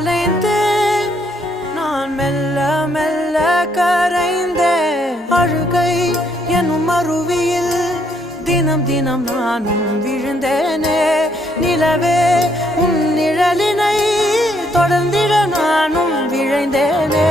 அலைந்தேன் நான் மெல்ல மெல்ல கரைந்தேன் அழுகை எனும் அருவியில் தினம் தினம் நானும் விழுந்தேனே நிலவே உன் நிழலினை தொடர்ந்திட நானும் விழைந்தேனே